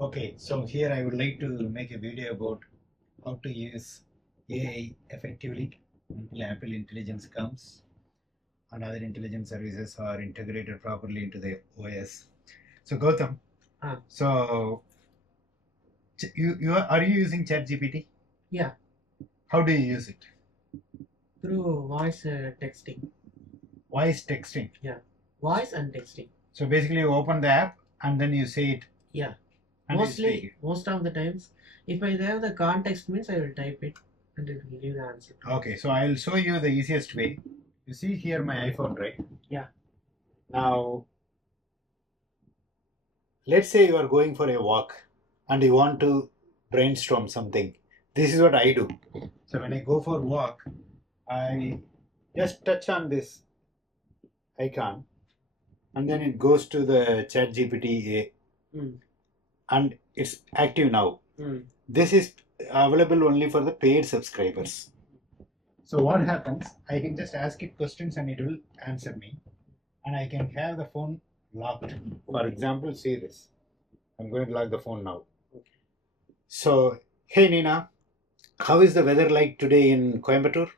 Okay, so here I would like to make a video about how to use AI effectively until Apple Intelligence comes and other intelligence services are integrated properly into the OS. So Gautam, Ah, so are you using ChatGPT? yeah, How do you use it? through voice texting. Voice texting. Yeah, voice and texting. So basically you open the app and then you say it Yeah, and you speak it. most of the times, if I have the context means I will type it and it will give the answer. Okay, so I'll show you the easiest way. You see here my iPhone, right? Yeah. Now let's say you are going for a walk and you want to brainstorm something. This is what I do. So when I go for walk, I just touch on this icon and then it goes to the ChatGPT and it's active now. This is available only for the paid subscribers. So what happens, I can just ask it questions and it will answer me, and I can have the phone locked. For example, say this. I'm going to lock the phone now. So, hey Nina, how is the weather like today in Coimbatore?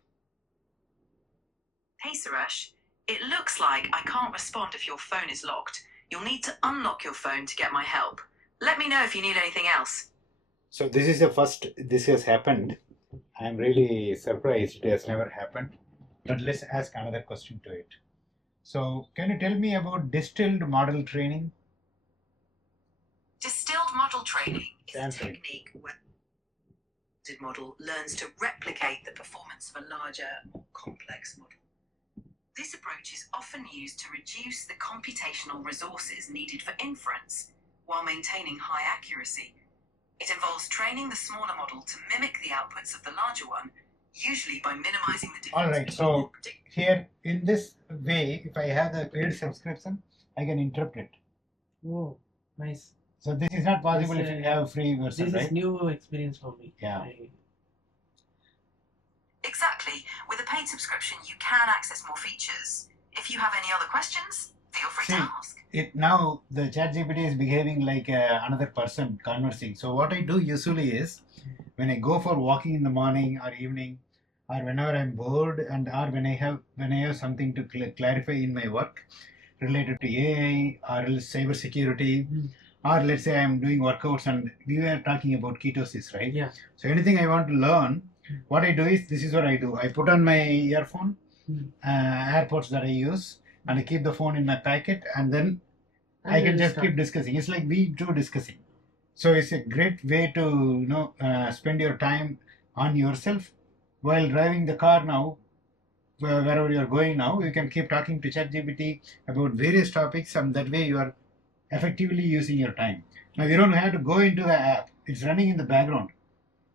Hey Suresh, it looks like I can't respond if your phone is locked. You'll need to unlock your phone to get my help. Let me know if you need anything else. So this is the first this has happened. I'm really surprised it has never happened. But let's ask another question to it. So can you tell me about distilled model training? Distilled model training is a technique where the model learns to replicate the performance of a larger, more complex model. This approach is often used to reduce the computational resources needed for inference while maintaining high accuracy. It involves training the smaller model to mimic the outputs of the larger one, usually by minimizing the difference. Alright, so here in this way, if I have the paid subscription, I can interrupt it. Oh, nice. So this is not possible if you have free version, This right? is new experience for me. Yeah. Exactly. With a paid subscription, you can access more features. If you have any other questions, feel free to ask. Now the ChatGPT is behaving like another person conversing. So what I do usually is when I go for walking in the morning or evening, or whenever I'm bored, and or when I have something to clarify in my work related to AI or else cyber security, or let's say I'm doing workouts and we were talking about ketosis, right? Yeah. So anything I want to learn, what I do is this is what I do. I put on my earphone, AirPods that I use, and I keep the phone in my pocket, and then I can just keep discussing. It's like we do discussing. So it's a great way to spend your time on yourself while driving the car now. Wherever you are going now, you can keep talking to ChatGPT about various topics, and that way you are effectively using your time. Now you don't have to go into the app; it's running in the background,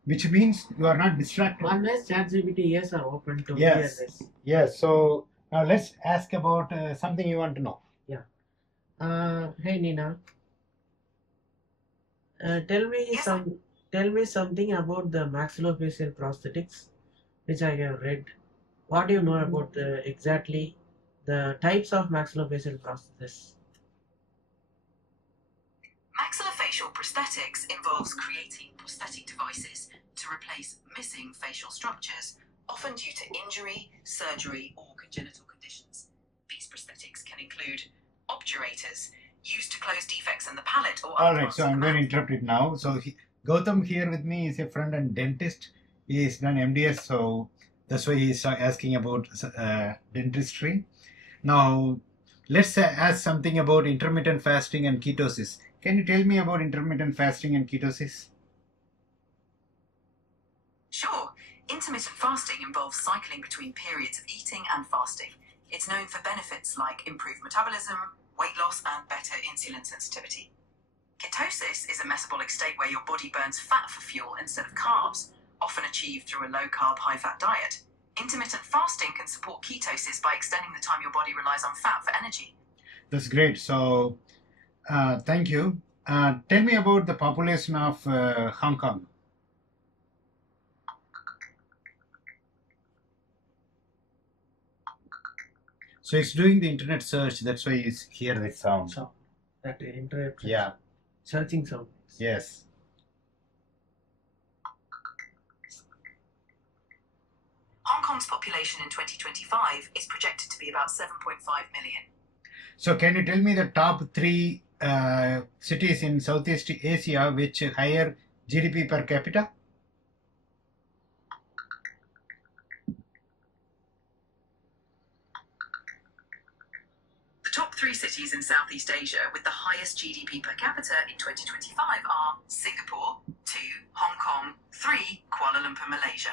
which means you are not distracted. Unless ChatGPT ears are open to Yes. hear this. Yes. So now let's ask about something you want to know. Yeah. Hey Nina, tell me something about the maxillofacial prosthetics, which I have read. What do you know about exactly the types of maxillofacial prosthesis? Maxillofacial prosthetics involves creating prosthetic devices to replace missing facial structures, often due to injury, surgery, or congenital conditions. These prosthetics can include obturators, used to close defects in the palate or other Alright, so I'm going to interrupt it now. So Gautam here with me is a friend and dentist. He is done MDS, so that's why he is asking about dentistry. Now, let's ask something about intermittent fasting and ketosis. Can you tell me about intermittent fasting and ketosis? Sure. Intermittent fasting involves cycling between periods of eating and fasting. It's known for benefits like improved metabolism, weight loss, and better insulin sensitivity. Ketosis is a metabolic state where your body burns fat for fuel instead of carbs, often achieved through a low-carb, high-fat diet. Intermittent fasting can support ketosis by extending the time your body relies on fat for energy. That's great. So, thank you. Tell me about the population of Hong Kong. So it's doing the internet search. That's why you hear the sound. So that interrupt. Yeah. Searching sound. Yes. Hong Kong's population in 2025 is projected to be about 7.5 million. So can you tell me the top 3 cities in Southeast Asia which higher GDP per capita? The top 3 cities in Southeast Asia with the highest GDP per capita in 2025 are Singapore, 2, Hong Kong, 3, Kuala Lumpur, Malaysia.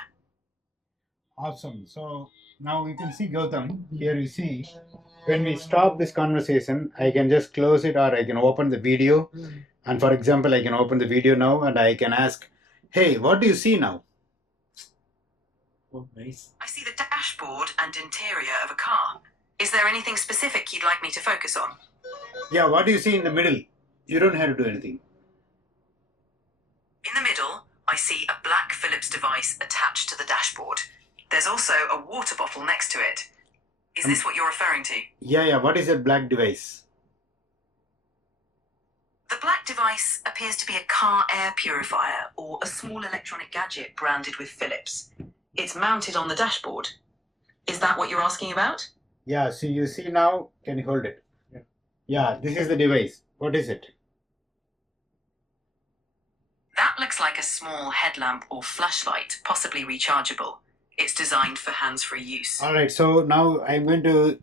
Awesome. So now you can see, Gautam, here you see, when we stop this conversation, I can just close it or I can open the video. And for example, I can open the video now and I can ask, hey, what do you see now? Oh, nice. I see the dashboard and interior of a car. Is there anything specific you'd like me to focus on? Yeah, what do you see in the middle? You don't have to do anything. In the middle, I see a black Philips device attached to the dashboard. There's also a water bottle next to it. Is this what you're referring to? Yeah. What is that black device? The black device appears to be a car air purifier or a small electronic gadget branded with Philips. It's mounted on the dashboard. Is that what you're asking about? Yeah, so you see now, can you hold it? Yeah, this is the device. What is it? That looks like a small headlamp or flashlight, possibly rechargeable. It's designed for hands-free use. All right, so now I'm going to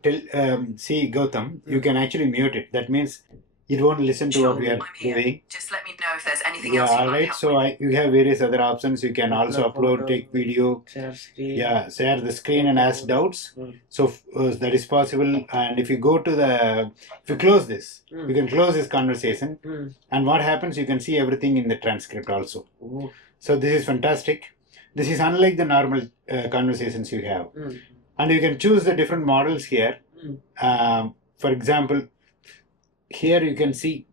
see, Gautam, you can actually mute it. That means it won't listen to what we are I'm here. doing. Just let me know if there's anything Yeah, else you'd all like right. help So with. you have various other options. You can also upload, take video. Share screen. Yeah, share the screen and ask doubts. So that is possible. And if you go to if you close this, you can close this conversation. And what happens, you can see everything in the transcript also. So this is fantastic. This is unlike the normal conversations you have. And you can choose the different models here. For example, here you can see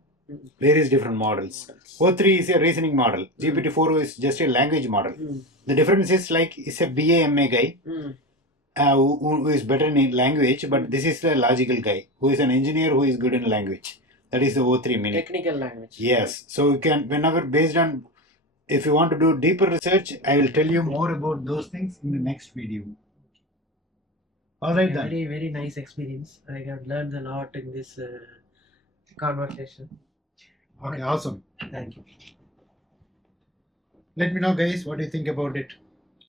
various different models. O3 is a reasoning model. GPT-4 is just a language model. The difference is like it's a BA-MA guy who is better in language, but this is the logical guy who is an engineer who is good in language. That is the O3 mini. Technical language. Yes. So you can, whenever based on, if you want to do deeper research, I will tell you more about those things in the next video. All right then. Very, very nice experience. I have learned a lot in this conversation. Okay, awesome. Thank you. Let me know, guys, what do you think about it?